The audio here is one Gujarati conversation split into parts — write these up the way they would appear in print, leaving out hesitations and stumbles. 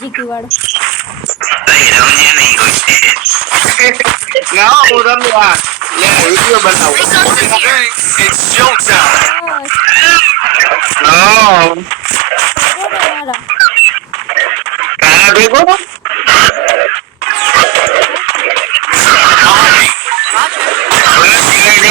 જીકી વાળો નહીં રમજે નહીં કોઈ ના હું રમવા લે વિડિયો બનાવો It's showtime. હા મારા કાના ભેગો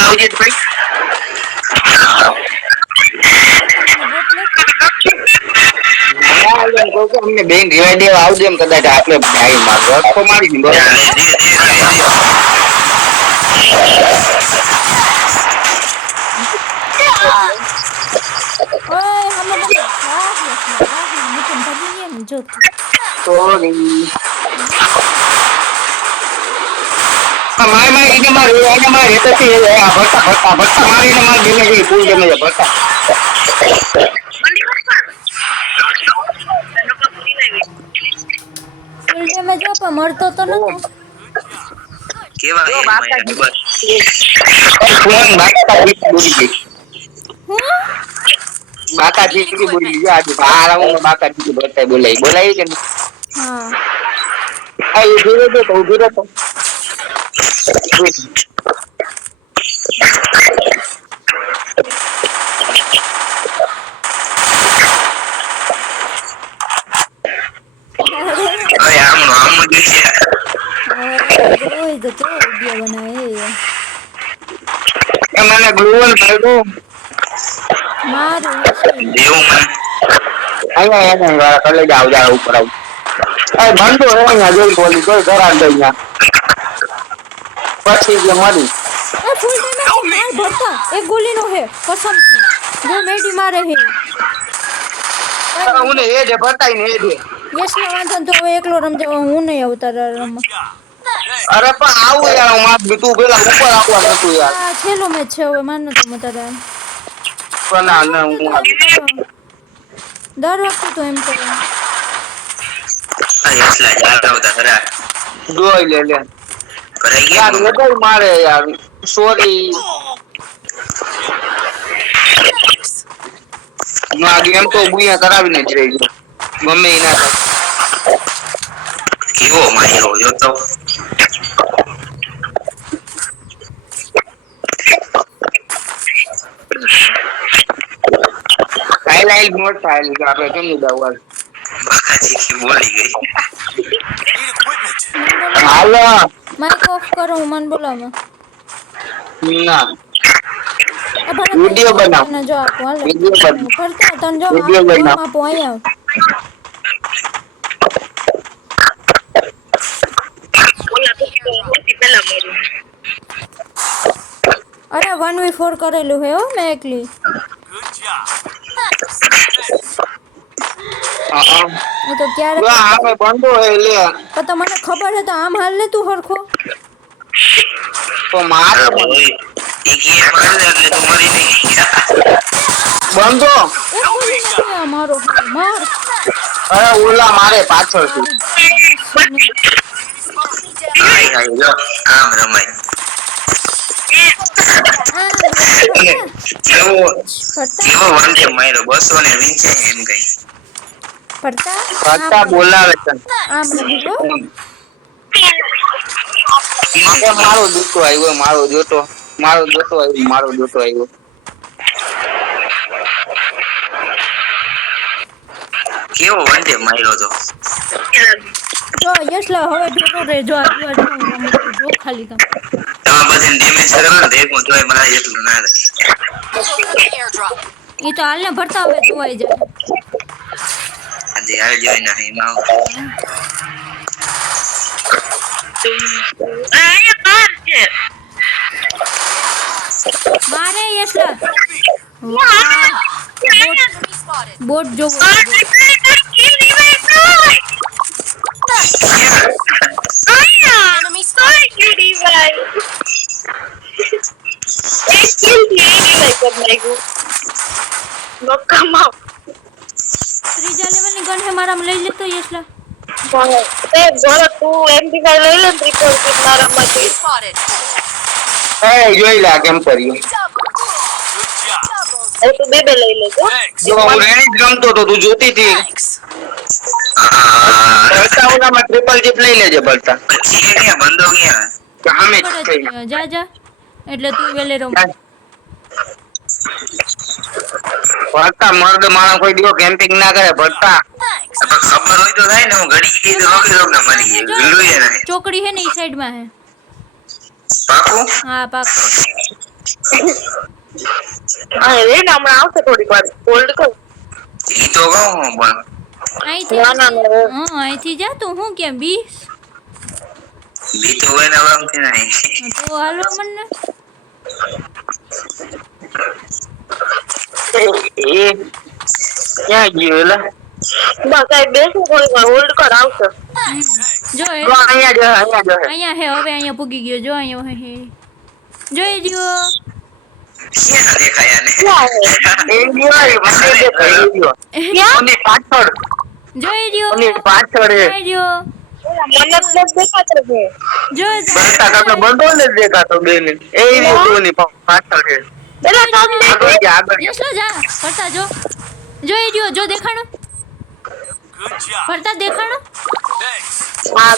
આવજે ભાઈ અમને બેન રેવા દેવા આવજે એમ કદાચ આપણે ભાઈ મારો તો મારી દીધો ઓય હમે મને મુકન ભરી ને જો સોરી મારી એને મારે તો છે આ ભટ્ટા મારીને માર ગમે છે ફૂલ ગમે છે ભટ્ટા ફિલ્ડે માં જો પણ મળતો તો નતો કેવા ફોન બાકાજી બોલી ગઈ બાકાજી બોલી ગઈ આજે બહાર આવું બાકાજી બોલાય કે હા આ એ ધીરે તો ઉભી રહો અરે આમ દેખે ઓય તો કેવો વિડિયો બનાવે મને ગ્લોવલ પાડો મારું દેવું મને અહીંયા વાળા કલે જાવ ઉપર આવ આ બંધો અહીંયા જોઈ બોલી કોઈ ઘરા દઈયા પછી જે મારી એ ફૂલ ડેમેજ માર ભરતા એક ગોલીનો હે કસમ થી જો મેડી મારે હે ઉને એ જે બતાઈ ને એ જે યસ ને વાંધો તો હવે એકલો રમજે હું નહીં આવતા રમ અરે પણ આવું યાર માર તું પેલા ઉપર આવવા નતું યાર આ છેલ્લો મેચ છે હવે માન તો મતારે પણ ના હું દર વખતે તો એમ કરે આ એટલા જાતા હતા ખરા જોઈ લે કરાઈ યાર ગયા મોબાઈલ મારે યાર સોરી ના ગેમ તો બુયા કરાવીને જ રહી ગયો ગમે ઈ ના થાય કેવો માર્યો જો તો હાઈલાઈટ નોટ ફાઇલ કે આપણે કેમ દાવલ બાકાજી કી બોલી ગઈ Need equipment. Hello mic off કરો હું મન બોલાવ ના આ ભરત વિડિયો બનાવ ને જો આપો હાલે વિડિયો બનાવ ભરતા તન જો વિડિયો બનાવ આપો આયા અરે 1v4 કરેલું હે હો મે એકલી Good job. એ તો ક્યારે તો આપણે બંધો હે લે તો તમને ખબર હે તો આમ હાલ ને તું હરખો તો મારે ઓય એક એ માર દે એટલે તો મરી નહીં બંધો એ બોલી નથી આ મારો માર અરે ઓલા મારે પાછળથી હાય હાય લો આમ રમાય કેવો કેવો વંદે માર્યો 200 ને વિંચે એમ કઈ ફરતા બોલાવે છે આમ રમીલો એ મારો દૂતો આવ્યો મારો જોતો આવ્યો કેવો વંદે માર્યો તો જો યશલા હવે જોતો રે જો આ જો ખાલી કામ તમે બધાને ડેમેજ કરો ને દેખો તોય મારા જેટલું ના રહે ઈ તો હાલને ભરતા હવે જોવાઈ જાય આજે આવી જોઈ નહીં માં મારે યશલા બોટ જો Enemy spotted. You revive. They killed me anyway, Kabnego. No, come up. ત્રીજા લેવલની ગન હે મારામાં લઈ લેતો યશલા એ જોરો તું MP5 લઈ લે ત્રિપલ કિટ મારામાંથી spotted. એ જોઈ લે કેમ કર્યું Good job. એ તું બે લઈ લેજો Thanks. જો હું રેડી જ રમતો તો તું જોતી હતી Thanks. હા ઓલામાં ટ્રિપલ ચીપ લઈ લેજે ભરતા પછી કે ક્યાં બંધો ક્યાં સામે જ પડે છે. જ જા જા એટલે તું વેલેરો ભરતા મર્દ માણસ કોઈ દિવસ કેમ્પિંગ ના કરે ભરતા. પણ ખબર હોય તો થાય ને હું ઘડી ગઈ તો રોકી રોક ને મરી ગઈ ગુલ્લું એ નહીં ચોકડી હે ને ઈ સાઈડ માં હે પાકું હા પાક હા રે ને હમણાં આવશે થોડીક વાર હોલ્ડ કર ઈ તો કહું હું પણ અહીંથી ના, ના, ના. હા અહીંથી જા તું હું કેમ બીસ બી તો હોય ને વમથી નહીં તો હાલો મને એ ક્યાં ગયો એલા? બસ આ બેસું થોડીક વાર હોલ્ડ કર આવશે જો એ જો અહીંયા જો અહીંયા હે હવે અહીંયા પૂગી ગયો જો અહીંયા હે જોઈ લ્યો ક્યાં દેખાયા ને ક્યાં હે એ ગયો એ મને દેખાય એ ગયો ઓની પાછળ જોઈ લ્યો ઓની પાછળ હે જોઈ લ્યો મને જ દેખાતો છે જો ભરતા તમને બંધો ને જ દેખાતો બેન એ રીતે ઓની પાછળ છે એટલે તમને આગળ જા. યશલો જા ફરતા જો જોઈ લ્યો જો દેખાણો Good job. ફરતા દેખાણો Thanks. હા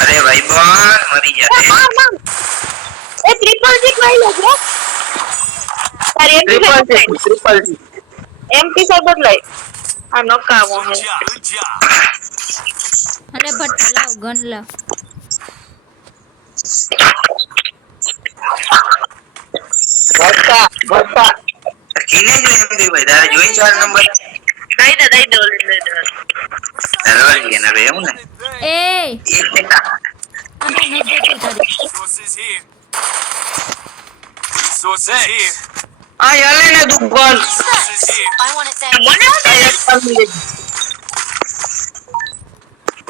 અરે ભાઈ બોન મરી જાય એ ટ્રિપલ ચીપ લઈ લેજો તારી ટ્રિપલ છે એમપી સાહેબ બદલાય આ નકામો હે Good job. Good job. અરે ભટ્ટ લાવ ગન લાવ ભરતા કીને જો એમ કે ભાઈ તારે જોઈ 4 નંબર દઈ દે રોલ ગયા ને હવે એમ ને એ એ અમે ન દેતી તારી Resources here. Resources here. આ યાલે ને દુકાન Resources here. મને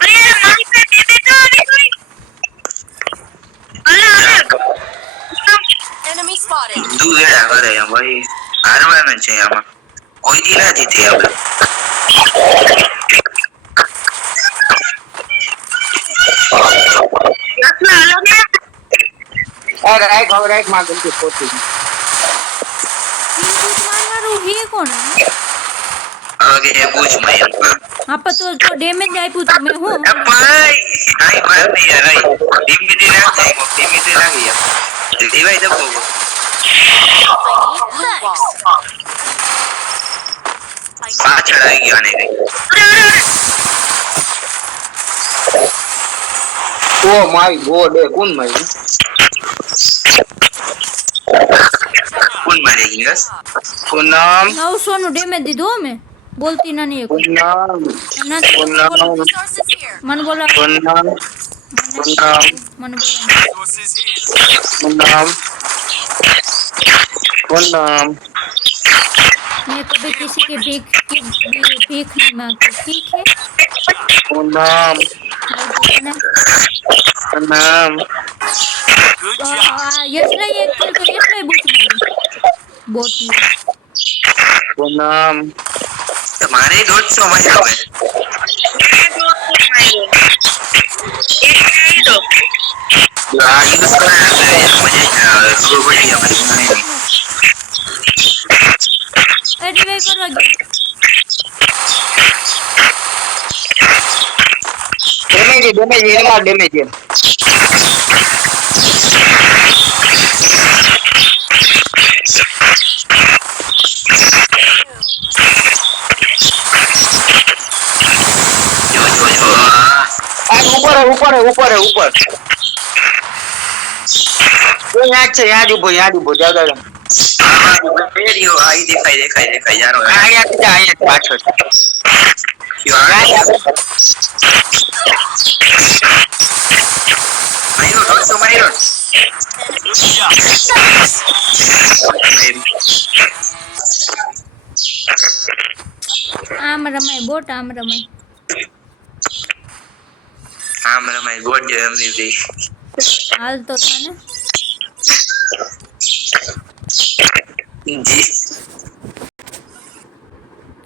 અરે મારી પે દે તો આવી કોઈ અલા Enemy spotted. તું વેડા કરે એમ ભાઈ હારવાનું છે આમાં કોઈ દી ના જીતે આપણે લખના અલગ ને અરે રાઈટ માં ગંદી પોતી પિંકુ મારનારું હે કોણ હવે કે પૂછ મય આપા તો ડેમેજ આપ્યું તો મેં હું ભાઈ આઈ માર ને યાર આઈ ધીમે લાગી યાર દીવાઈ દબો પાછળ આવી ગયો ને ઓ માય ગોડ એ કોણ મારી કોણ મારે ગયો પૂનમ 900 નું ડેમેજ દીધું હો મેં બોલતી નહીં એક પૂનમ Resources here. મને બોલા પૂનમ મને બોલા Resources here. पूनम मैं कभी किसी की भीख नहीं मांगती ठीक है पूनम पूनम Good job. यश नहीं एक किल तो यश नहीं बूच मारी बोटी पूनम તમારે 150 માં આવે આ યુઝ કરે મજા આવે ખબર પડી આપણે एडवे કરવા ગયો डैमेज एनिमल डैमेज है ऊपर है ऊपर वो यहाँ उभो जाओ રેડિયો આઈ દેખાય યાર आया पाछળ માર્યો 150 માર્યો Good job. આમ રમાય બોટ આમ રમાય આમ રમાય ગોડ જો એમની બી હાલ તો થાને જી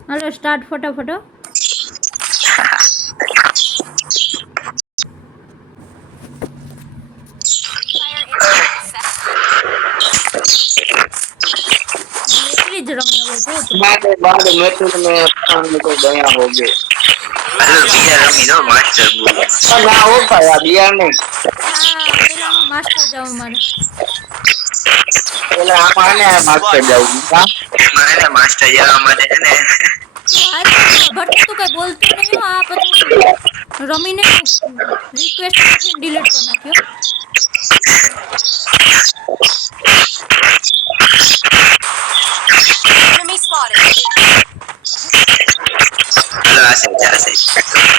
હાલો સ્ટાર્ટ ફટાફટ એટલી જ રમે હવે જો તું बाद मेट्रो में खाने को गया हो गए હાલો બીજા રમી દો માસ્ટર બોલ પણ ના હો ભાઈ આ બિયાર નહીં હા પેલા હું માસ્ટર જાઉં મારે એટલે આમાં ને માસ્ટર જવું હા એમાં એને માસ્ટર જવા માટે છે ને ભટ્ટ તું કઈ બોલતો નહીં હો, આ પછી રમીને રિક્વેસ્ટ કરીને ડિલીટ કરી નાખ્યો Enemy spotted. હાલો આશે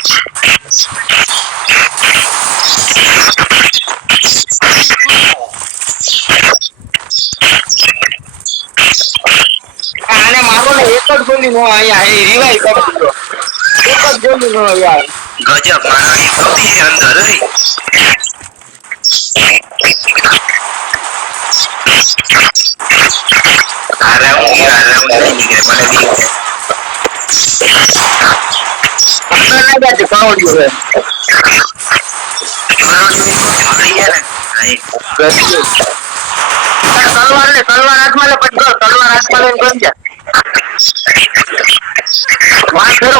આને મારો ને એક જ ગોલી નો અહીંયા એ રિવાઇવ કરી દીધો એક જ ગોલી નો યાર ગજબ મારી ગોળી અંદર હઈ આ રાઉન્ડ નહીં નીકળે મને બી આપણે ના જાતે કરોડિયો છે તલવાર હાથમાં લે પછી તલવાર હાથમાં લઈને કરી જા વાત ફેરો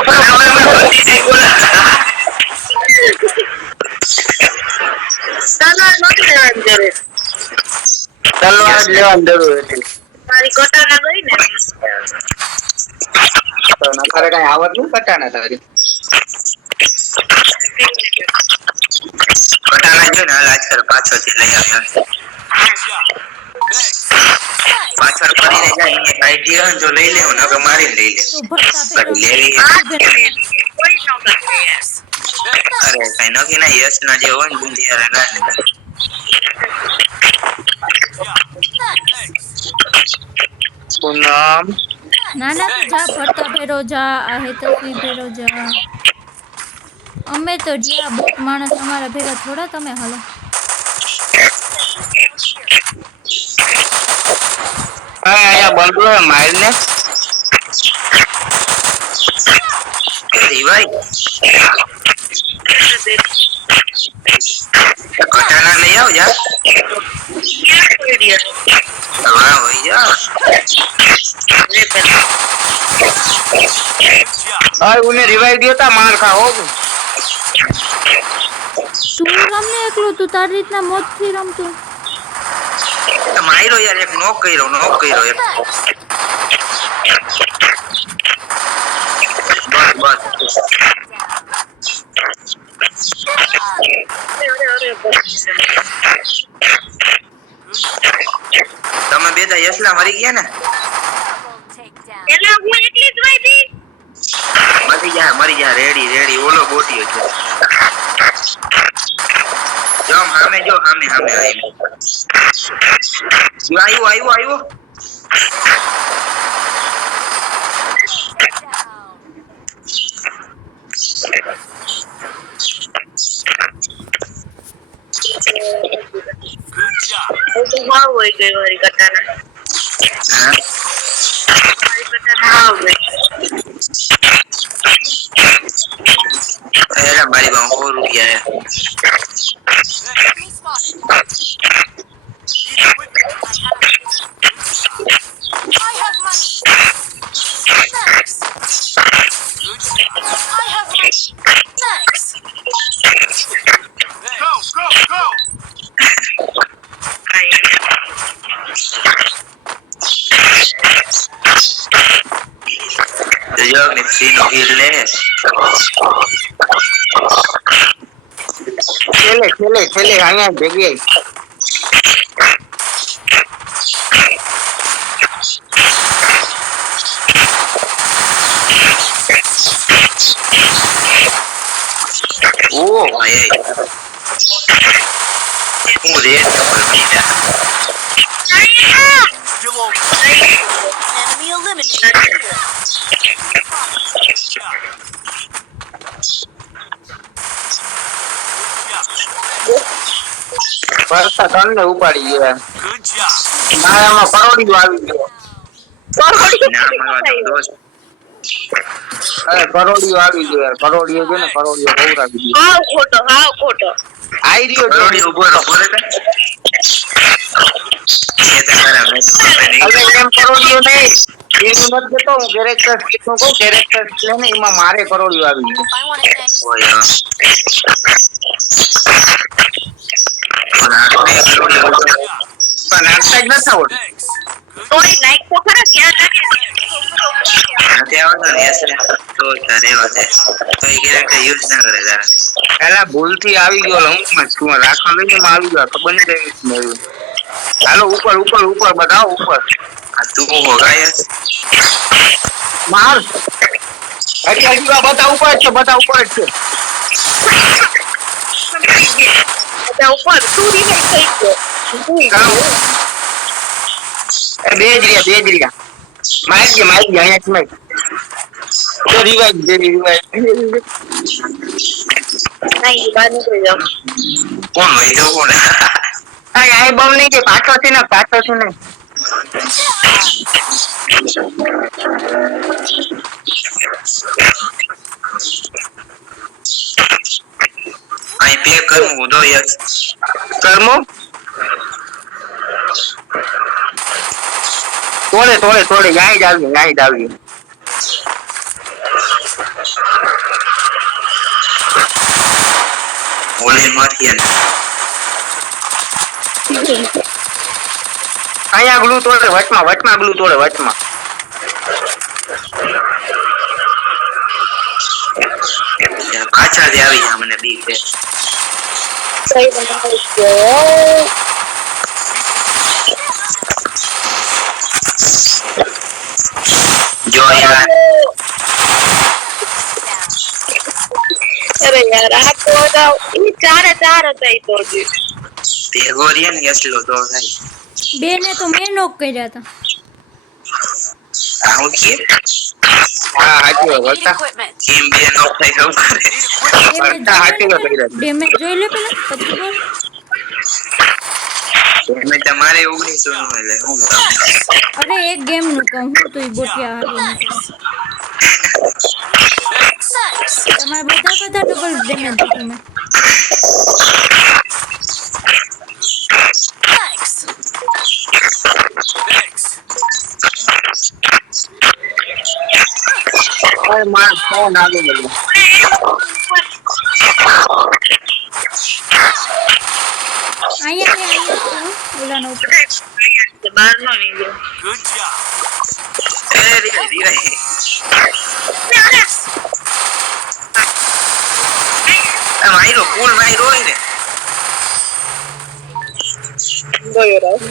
તલવાર નથી લેવાની જરૂર. તલવાર જ લેવાની જરૂર હતી મારી કટાના ગઈ ને તો નખારે કઈ આવત નહીં કટાના તારી કટાના જો ને આજકાલ પાછળથી લઈ આવ્યા પાછળ પડીને જાય એને આઈડિયા જો લઈ લેવો ને કે મારી લઈ લે તું ભટ્ટા બાકી લેવી કોઈ ન કરે. અરે કઈ નક્કી ના યશ ના જે હોય ને બુંદિયારે ના પૂનમ ના ના તું જા ભટ્ટા ભેરો જા આ હેતરથી ભેરો જા અમે તો જ્યાં બોટ માણસ અમારા ભેગા થોડા તમે હાલો અહીંયા બંધુ હે માર ને ભાઈ કટાના લઈ આવ જા હા હોય જા હા ઉને રિવાઇવ દિયો તા માર ખા હો તું રમને એકલું તું તારી રીતના મોજથી રમતું માર્યો યાર એક નોક કર્યો એક બસ તમે બે દા યસલા મરી ગયા ને એટલે હું એકલી જ વઈ મરી જા રેડી ઓલો બોટીયો છે જો સામે આવ્યો Good job. હું ભાવ હોય ગઈ મારી કટાના હા મારી કટાના ભાવ ગઈ એલા મારી પાસે 100 રૂપિયા Enemy spotted. I have money. Thanks. Good job. I have money. Thanks. Go. જો મિક્સી નો ગીર લે છેલ્લે અહીંયા ભેગી ઓ ભાઈ હું રેડ નંબર બીજા Still over. Enemy eliminated. પરસા તને ઉપાડી ગયા Good job. મારામાં કરોડિયો આવી ગયો ના મારો દોસ્ત અરે કરોડિયો આવી ગયો યાર કરોડિયો છે ને કરોડિયો બહુ રાખી દીધો હાવ ખોટો આઈ રહ્યો કરોડી ઉભો રહો બોલે કે એ તમારા મેં હવે એમ કરોડિયો નહીં સ્કીલનું નથી કહેતો, હું કેરેક્ટર સ્કીલનું કહું. કેરેક્ટર સ્કીલ ને એમાં મારે કરોડિયું આવી ગયું. I want it next. ઓય હા. પણ આપણે કરોડિયું Yeah. પણ નાખતા જ નથી આવડતું. Thanks. Good. તોય નાખ તો ખરા ક્યાં લાગે નથી આવડતું ને એટલે તો તારે વાત છે. તો એ કેરેક્ટર યુઝ ના કરે તારા. પેલા ભૂલથી આવી ગયો લંકમાં શું રાખવા લઈને એમાં આવી ગયો ખબર નહીં કેવી રીતના આવ્યું. હાલો ઉપર ઉપર ઉપર બતાવો ઉપર આ તું હોગાય માર હજી હજી બધા ઉપર જ છે બધા ઉપર જ છે. બધા ઉપર તું રિવાઇવ થઈ ગયો બે જ રહ્યા મારી ગયા અહીંયા મારી તો રિવાઇવ નહીં બહાર નીકળી જાવ કોણ હોય તો કોણ આ બમ નહીં કે પાછો છે ને અહીં પે કરવું ઉધો યસ કર્મો થોડે ગાઈ જ આવી ઓલે મારી અહીંયા ગ્લુ તોડે વચમાં ગ્લુ તોડે વચમાં પાછળથી આવી ગયા મને બીક છે સહી બનાવી ગયો જો યાર અરે યાર આ તો એ ચારે ચાર હતા એ તો હજી ભેગો રે ને એટલો તો થાય બે ને તો મેં નોક કર્યા હતા. આવું કે હા હાચી Need વાત equipment. કેમ બે નો થાય ખબર હાચી વાત કરી ડેમેજ જોઈ લે પેલા પછી બોલ. મેં તમારે 1900 નું એટલે હું કરાવું અરે એક ગેમ નું કહું હું તો ઈ બોટિયા હાલી Thanks. તમારે બધા ડબલ ડેમેજ હતું મેં. Thanks. Thanks. અરે માર ફોન આવી ગયો અહીંયા ઓલાનો ઉપર બહાર નો નીકળ્યો Good job. એ રે માયરો ફૂલ માયરો હોય ને ગયો રાવ